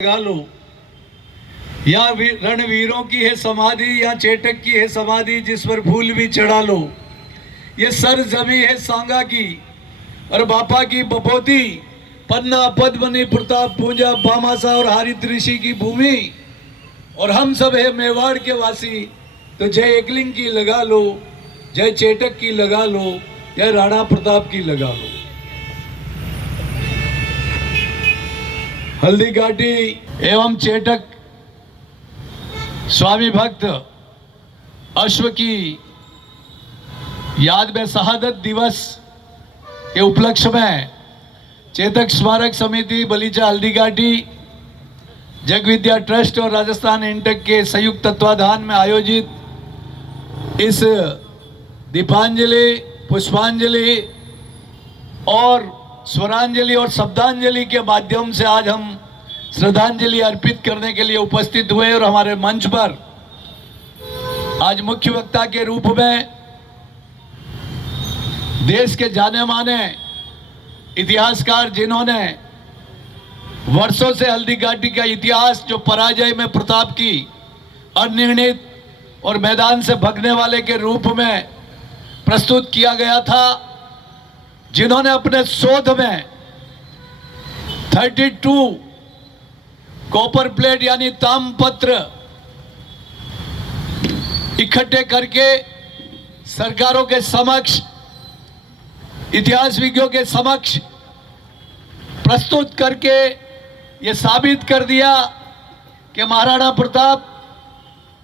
लगा लो, या रणवीरों की है समाधि या चेटक की है समाधि जिस पर फूल भी चढ़ा लो। ये सर जमी है सांगा की और बापा की बपोती, पन्ना पद्मनी प्रताप पूंजा भामासा और हारित ऋषि की भूमि, और हम सब है मेवाड़ के वासी। तो जय एकलिंग की लगा लो, जय चेटक की लगा लो, जय राणा प्रताप की लगा लो। हल्दी घाटी एवं चेटक स्वामी भक्त अश्व की याद में शहादत दिवस के उपलक्ष्य में चेतक स्मारक समिति बलीचा हल्दी घाटी, जगविद्या ट्रस्ट और राजस्थान इंटक के संयुक्त तत्वाधान में आयोजित इस दीपांजलि, पुष्पांजलि और स्वरांजलि और शब्दांजलि के माध्यम से आज हम श्रद्धांजलि अर्पित करने के लिए उपस्थित हुए। और हमारे मंच पर आज मुख्य वक्ता के रूप में देश के जाने माने इतिहासकार, जिन्होंने वर्षों से हल्दी घाटी का इतिहास, जो पराजय में प्रताप की अनिर्णित और मैदान से भगने वाले के रूप में प्रस्तुत किया गया था, जिन्होंने अपने शोध में 32 कॉपर प्लेट यानी तामपत्र इकट्ठे करके सरकारों के समक्ष, इतिहासविदों के समक्ष प्रस्तुत करके ये साबित कर दिया कि महाराणा प्रताप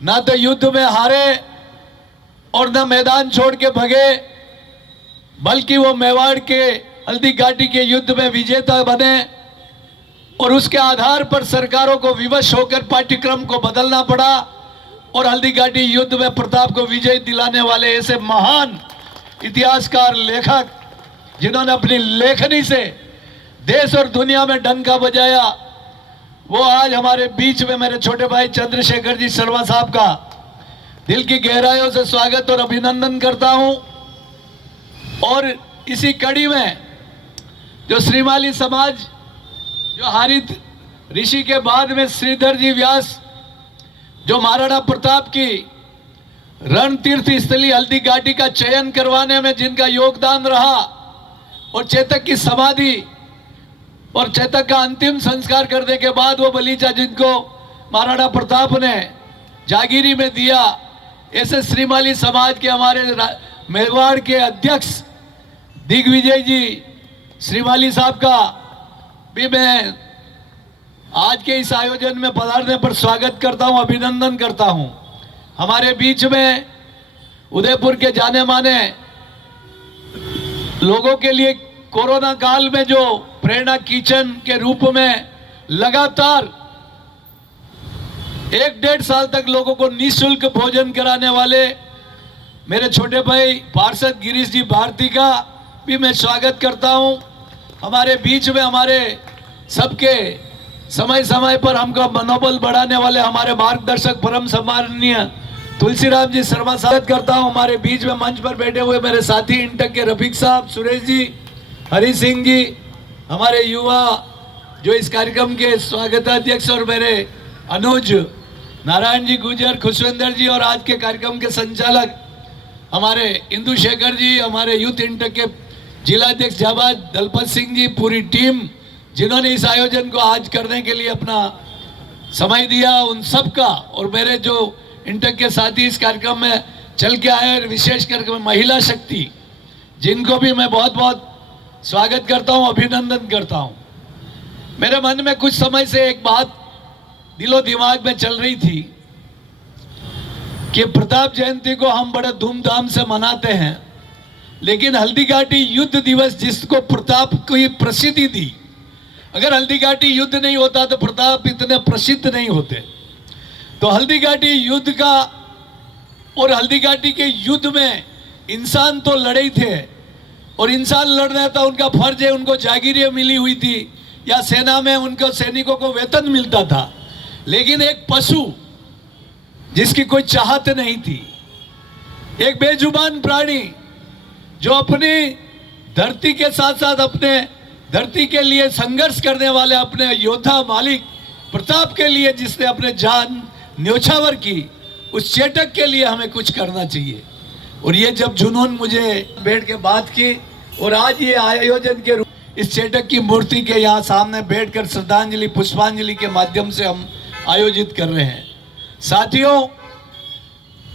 ना तो युद्ध में हारे और न मैदान छोड़ के भगे, बल्कि वो मेवाड़ के हल्दी घाटी के युद्ध में विजेता बने। और उसके आधार पर सरकारों को विवश होकर पाठ्यक्रम को बदलना पड़ा और हल्दी घाटी युद्ध में प्रताप को विजय दिलाने वाले ऐसे महान इतिहासकार, लेखक, जिन्होंने अपनी लेखनी से देश और दुनिया में डंका बजाया, वो आज हमारे बीच में मेरे छोटे भाई चंद्रशेखर जी शर्मा साहब का दिल की गहराइयों से स्वागत और अभिनंदन करता हूं। और इसी कड़ी में जो श्रीमाली समाज, जो हारित ऋषि के बाद में श्रीधर जी व्यास, जो महाराणा प्रताप की रण तीर्थ स्थली हल्दी घाटी का चयन करवाने में जिनका योगदान रहा, और चेतक की समाधि और चेतक का अंतिम संस्कार करने के बाद वो बलीचा जिनको महाराणा प्रताप ने जागीरी में दिया, ऐसे श्रीमाली समाज के हमारे मेवाड़ के अध्यक्ष दिग्विजय जी श्रीमाली साहब का भी मैं आज के इस आयोजन में पधारने पर स्वागत करता हूं, अभिनंदन करता हूं। हमारे बीच में उदयपुर के जाने माने लोगों के लिए कोरोना काल में जो प्रेरणा किचन के रूप में लगातार 1-1.5 साल तक लोगों को निःशुल्क भोजन कराने वाले मेरे छोटे भाई पार्षद गिरीश जी भारती का भी मैं स्वागत करता हूं। हमारे बीच में हमारे सबके समय समय पर हमका मनोबल बढ़ाने वाले हमारे मार्गदर्शक परम सम्माननीय तुलसीराम जी शर्मा स्वागत करता हूं। हमारे बीच में मंच पर बैठे हुए मेरे साथी इंटक के रफीक साहब, सुरेश जी, हरी सिंह जी, हमारे युवा जो इस कार्यक्रम के स्वागताध्यक्ष, और मेरे अनुज, नारायण जी गुजर, खुशविंदर जी, और आज के कार्यक्रम के संचालक हमारे इंदु शेखर जी, हमारे यूथ इंटक के जिलाध्यक्ष जाबाज दलपत सिंह जी, पूरी टीम जिन्होंने इस आयोजन को आज करने के लिए अपना समय दिया, उन सब का, और मेरे जो इंटक के साथी इस कार्यक्रम में चल के आए, विशेष करके महिला शक्ति, जिनको भी मैं बहुत बहुत स्वागत करता हूं, अभिनंदन करता हूं। मेरे मन में कुछ समय से एक बात दिलो दिमाग में चल रही थी कि प्रताप जयंती को हम बड़े धूमधाम से मनाते हैं, लेकिन हल्दी घाटी युद्ध दिवस जिसको प्रताप की प्रसिद्धि दी, अगर हल्दी घाटी युद्ध नहीं होता तो प्रताप इतने प्रसिद्ध नहीं होते। तो हल्दी घाटी युद्ध का, और हल्दी घाटी के युद्ध में इंसान तो लड़े ही थे, और इंसान लड़ रहा था, उनका फर्ज है, उनको जागीरें मिली हुई थी, या सेना में उनको सैनिकों को वेतन मिलता था। लेकिन एक पशु जिसकी कोई चाहत नहीं थी, एक बेजुबान प्राणी जो अपनी धरती के साथ साथ अपने धरती के लिए संघर्ष करने वाले अपने योद्धा मालिक प्रताप के लिए जिसने अपने जान न्योछावर की, उस चेटक के लिए हमें कुछ करना चाहिए। और ये जब जुनून मुझे बैठ के बात की, और आज ये आयोजन के इस चेटक की मूर्ति के यहाँ सामने बैठकर श्रद्धांजलि पुष्पांजलि के माध्यम से हम आयोजित कर रहे हैं। साथियों,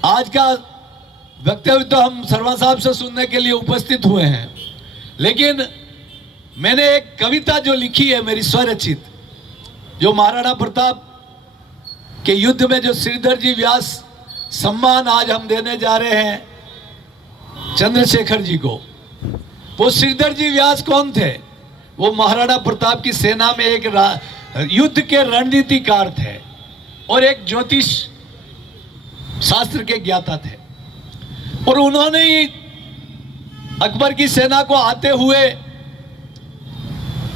आज का वक्तव्य तो हम शर्मा साहब से सुनने के लिए उपस्थित हुए हैं, लेकिन मैंने एक कविता जो लिखी है मेरी स्वरचित, जो महाराणा प्रताप के युद्ध में जो श्रीधर जी व्यास सम्मान आज हम देने जा रहे हैं चंद्रशेखर जी को। वो श्रीधर जी व्यास कौन थे? वो महाराणा प्रताप की सेना में एक युद्ध के रणनीतिकार थे और एक ज्योतिष शास्त्र के ज्ञाता थे। और उन्होंने ही अकबर की सेना को आते हुए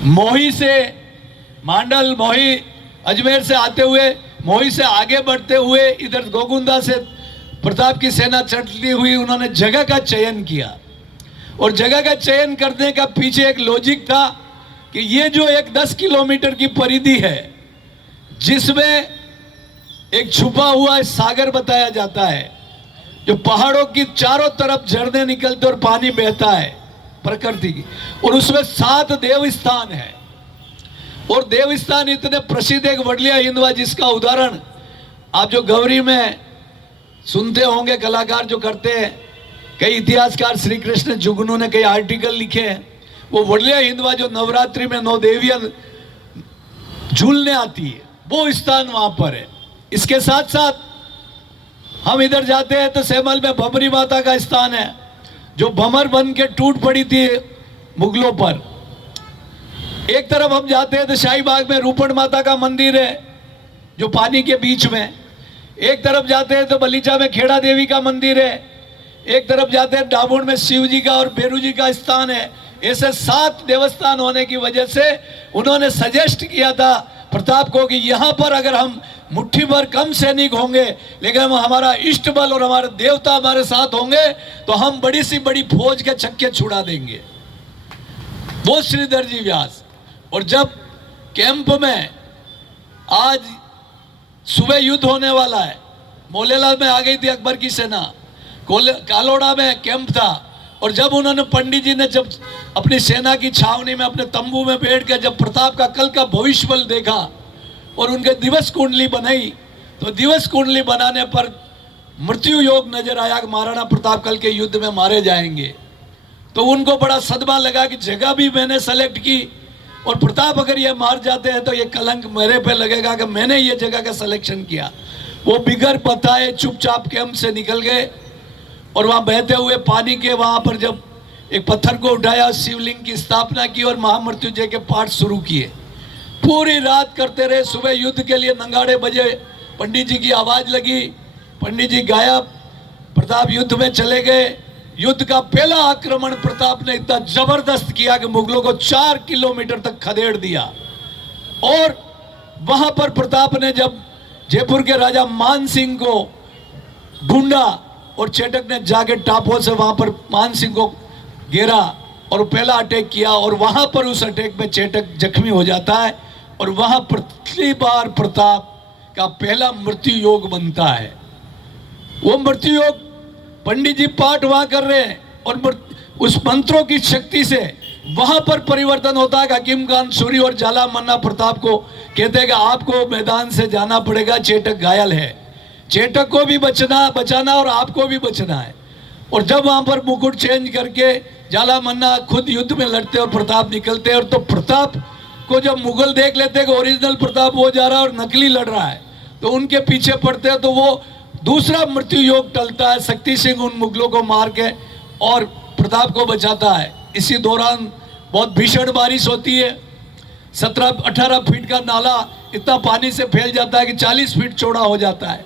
मोही से, मांडल मोही अजमेर से आते हुए, मोही से आगे बढ़ते हुए इधर गोगुंदा से प्रताप की सेना चलती हुई उन्होंने जगह का चयन किया। और जगह का चयन करने का पीछे एक लॉजिक था कि ये जो एक 10 किलोमीटर की परिधि है, जिसमें एक छुपा हुआ सागर बताया जाता है, जो पहाड़ों की चारों तरफ झरने निकलते और पानी बहता है प्रकृति की, और उसमें 7 देवस्थान है। और देवस्थान इतने प्रसिद्ध, एक वडलिया हिंदवा जिसका उदाहरण आप जो गौरी में सुनते होंगे, कलाकार जो करते हैं, कई इतिहासकार श्री कृष्ण जुगनू ने कई आर्टिकल लिखे हैं। वो वडलिया हिंदवा जो नवरात्रि में 9 देवियां झूलने आती है, वो स्थान वहां पर है। इसके साथ साथ हम इधर जाते हैं तो सेमल में भमरी माता का स्थान है, जो भमर बन के टूट पड़ी थी मुगलों पर। एक तरफ हम जाते हैं तो शाहीबाग में रूपण माता का मंदिर है, जो पानी के बीच में। एक तरफ जाते हैं तो बलीचा में खेड़ा देवी का मंदिर है। एक तरफ जाते हैं डाबुड़ में शिव जी का और बेरू जी का स्थान है। ऐसे 7 देवस्थान होने की वजह से उन्होंने सजेस्ट किया था प्रताप को कि यहाँ पर अगर हम मुट्ठी भर कम सैनिक होंगे, लेकिन हम हमारा इष्ट बल और हमारे देवता हमारे साथ होंगे, तो हम बड़ी सी बड़ी फौज के छक्के छुड़ा देंगे। वो श्रीधर जी व्यास। और जब कैंप में आज सुबह युद्ध होने वाला है, मोलेला में आ गई थी अकबर की सेना, कालोड़ा में कैंप था, और जब उन्होंने पंडित जी ने जब अपनी सेना की छावनी में अपने तंबू में बैठ कर जब प्रताप का कल का भविष्य बल देखा और उनके दिवस कुंडली बनाई, तो दिवस कुंडली बनाने पर मृत्यु योग नजर आया कि महाराणा प्रताप कल के युद्ध में मारे जाएंगे। तो उनको बड़ा सदमा लगा कि जगह भी मैंने सेलेक्ट की, और प्रताप अगर ये मार जाते हैं तो ये कलंक मेरे पे लगेगा कि मैंने ये जगह का सिलेक्शन किया। वो बिगर बताए चुपचाप कैंप से निकल गए और वहाँ बहते हुए पानी के वहाँ पर जब एक पत्थर को उठाया, शिवलिंग की स्थापना की और महामृत्युंजय के पाठ शुरू किए। पूरी रात करते रहे। सुबह युद्ध के लिए नंगाड़े बजे, पंडित जी की आवाज़ लगी, पंडित जी गायब, प्रताप युद्ध में चले गए। युद्ध का पहला आक्रमण प्रताप ने इतना जबरदस्त किया कि मुगलों को 4 किलोमीटर तक खदेड़ दिया। और वहां पर प्रताप ने जब जयपुर के राजा मान सिंह को ढूंढा और चेटक ने जाके टापों से वहां पर मान सिंह को घेरा और पहला अटैक किया, और वहां पर उस अटैक में चेटक जख्मी हो जाता है और वहां पहली बार प्रताप का पहला मृत्यु योग बनता है। वो मृत्यु योग पंडित जी पाठ वहां कर रहे हैं और उस मंत्रों की शक्ति से वहां पर परिवर्तन होता है। हकीम खान सूरी और जाला मन्ना प्रताप को कहते हैं कि आपको मैदान से जाना पड़ेगा, चेटक घायल है, चेटक को भी बचाना और आपको भी बचना है। और जब वहां पर मुकुट चेंज करके जाला मन्ना खुद युद्ध में लड़ते और प्रताप निकलते, और तो प्रताप को जब मुगल देख लेते कि ओरिजिनल प्रताप वो जा रहा है और नकली लड़ रहा है, तो उनके पीछे पड़ते हैं, तो वो दूसरा मृत्यु योग टलता है। शक्ति सिंह उन मुगलों को मार के और प्रताप को बचाता है। इसी दौरान बहुत भीषण बारिश होती है। 17-18 फीट का नाला इतना पानी से फैल जाता है कि 40 फीट चौड़ा हो जाता है।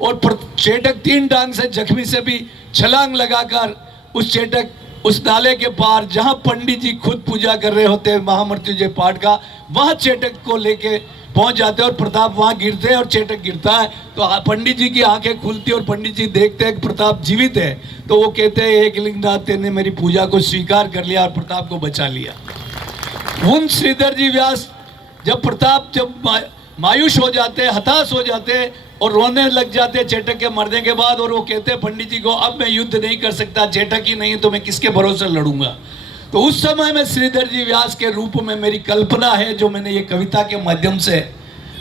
और चेटक 3 टांग से जख्मी से भी छलांग लगाकर उस चेटक उस नाले के पार जहां पंडित जी खुद पूजा कर रहे होते हैं महामृत्युंजय पाठ का, वहां चेटक को लेके पहुंच जाते हैं और प्रताप वहां गिरते हैं और चेटक गिरता है। तो पंडित जी की आंखें खुलती और पंडित जी देखते हैं कि प्रताप जीवित है, तो वो कहते हैं एक लिंगनाथ तेने मेरी पूजा को स्वीकार कर लिया और प्रताप को बचा लिया। उन श्रीधर जी व्यास जब प्रताप जब मायूस हो जाते, हताश हो जाते और रोने लग जाते चेटक के मरने के बाद। और वो कहते पंडित जी को, अब मैं युद्ध नहीं कर सकता, चेटक ही नहीं तो मैं किसके भरोसे लड़ूंगा। तो उस समय में श्रीधर जी व्यास के रूप में मेरी कल्पना है, जो मैंने ये कविता के माध्यम से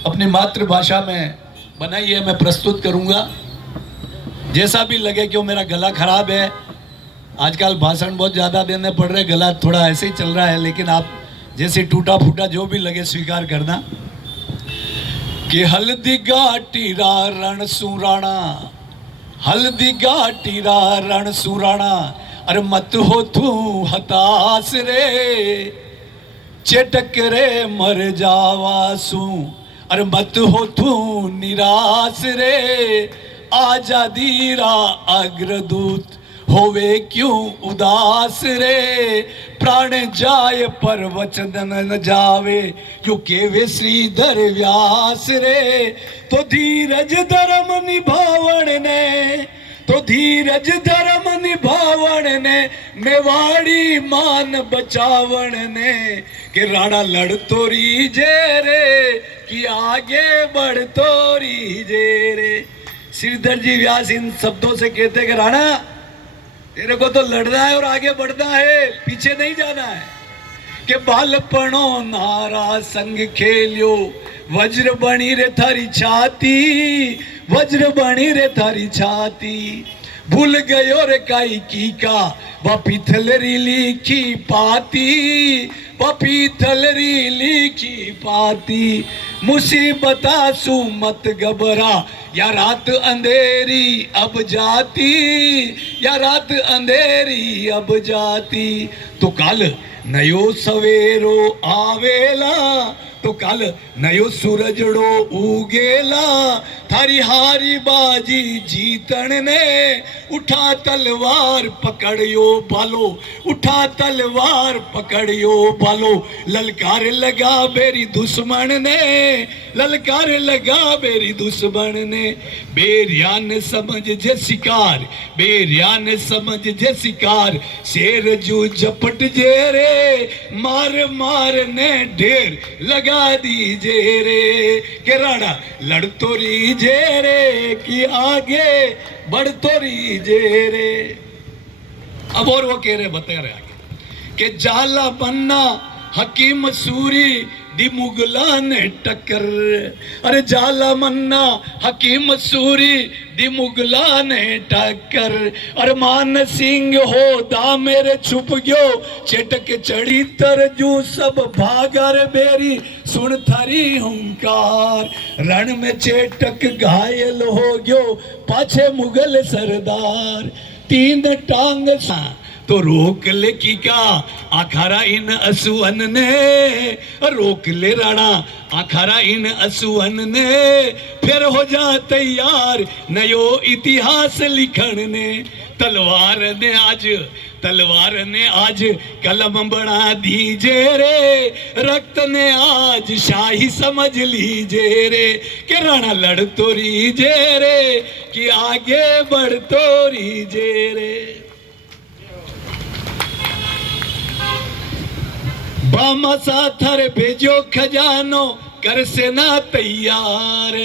अपनी मातृभाषा में बनाई है, मैं प्रस्तुत करूंगा। जैसा भी लगे, क्यों मेरा गला खराब है, आजकल भाषण बहुत ज़्यादा देने पड़ रहे, गला थोड़ा ऐसे ही चल रहा है, लेकिन आप जैसे टूटा फूटा जो भी लगे स्वीकार करना। कि हल्दी घाटीरा रण सुराणा, हल्दी घाटीरा रण सुराणा, अरे मत हो तू हताश रे, चेटक रे मर जावासू, अरे मत हो तू निराश रे, आजादी रा अग्रदूत होवे क्यों उदास रे, प्राण जाए पर वचन न जावे, क्यों केवे श्रीधर व्यास रे। तो धीरज धर्म निभावण ने, तो धीरज धर्म निभावण ने, मेवाड़ी मान बचावण ने, कि राणा लड़ तो रीजे रे, कि आगे बढ़ तो रीजे रे। श्रीधर जी व्यास इन शब्दों से कहते कि राणा तेरे को तो लड़ना है और आगे बढ़ना है, पीछे नहीं जाना है। कि बालपणो नारा संग खेलियो, वज्र बनी रे थारी छाती, वज्र बनी रे थारी छाती, भूल गयो रे काई की का, वह पिथलरी लिखी पाती, वह पिथलरी लिखी पाती, मुसीबता सु मत घबरा, या रात अंधेरी अब जाती, या रात अंधेरी अब जाती। तो कल नयो सवेरो आवेला, तो कल नयो सूरजड़ो उगेला, थारी हारी बाजी जीतन ने, उठा तलवार पकड़ियो बालो, उठा तलवार पकड़ियो बालो, ललकार लगा बेरी दुश्मन ने, ललकार लगा बेरी दुश्मन ने। बेरियान समझ जे शिकार, बेरियान समझ जे शिकार, शेर जू झपट जे रे, मार मार ने ढेर लगा दीजे रे। के राणा लड़ तो रीजे रे, कि आगे बढ़ तो रीजे रे। अब और वो कह रहे, बता रहे आगे कि जाला बन्ना हकीम सूरी दी मुगला ने टक्कर, अरे जाला मन्ना हकीम सूरी दी मुगला ने टक्कर, अरे मान सिंह हो दा मेरे छुप गयो, चेटक चढ़ी तरजू सब भागर बेरी, सुन थारी हुंकार, रण में चेटक घायल हो गयो, पाछे मुगल सरदार, तीन टांग तो रोक ले की का आखारा इन असुअन ने, रोक ले राणा आखारा इन असुअन ने, फिर हो जा तैयार नयो इतिहास लिखण ने। तलवार ने आज कलम बना दीजे रे, रक्त ने आज शाही समझ लीजे रे, कि राणा लड़ तो रीजे रे, कि आगे बढ़ तो रीजे रे। बामा साथर भेजो खजानो, कर सेना तैयार,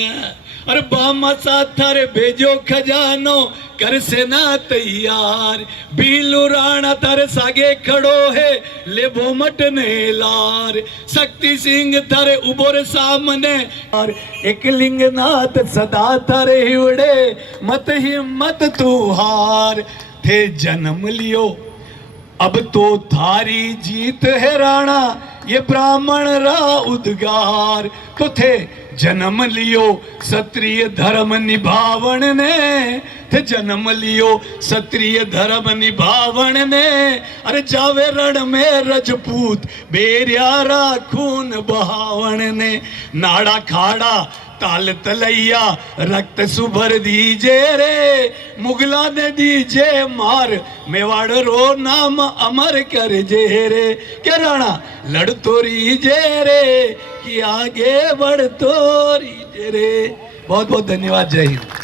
अरे बामा साथर भेजो खजानो, कर सेना तैयार, बीलू राणा थारे सागे खड़ो है, ले भोमट ने लार, शक्ति सिंह थारे उबोर सामने, और एक लिंगनाथ सदा थारे हिवड़े, मत हिम्मत तू हार, थे जन्म लियो अब तो थारी जीत है राणा, ये ब्राह्मण रा उद्गार, तो थे जन्म लियो क्षत्रिय धर्म निभावण ने, थे जन्म लियो क्षत्रिय धर्म निभावण ने, अरे जावे रण में रजपूत बेरियारा खून बहावण ने, नाड़ा खाड़ा ताल तलैया रक्त सुभर दीजे रे, मुगला ने दीजे मार, मेवाड़ रो नाम अमर कर जे रे, के राणा लड़ तो रीजे रे, कि आगे बढ़ तो रीजे रे। बहुत बहुत धन्यवाद, जय हिंद।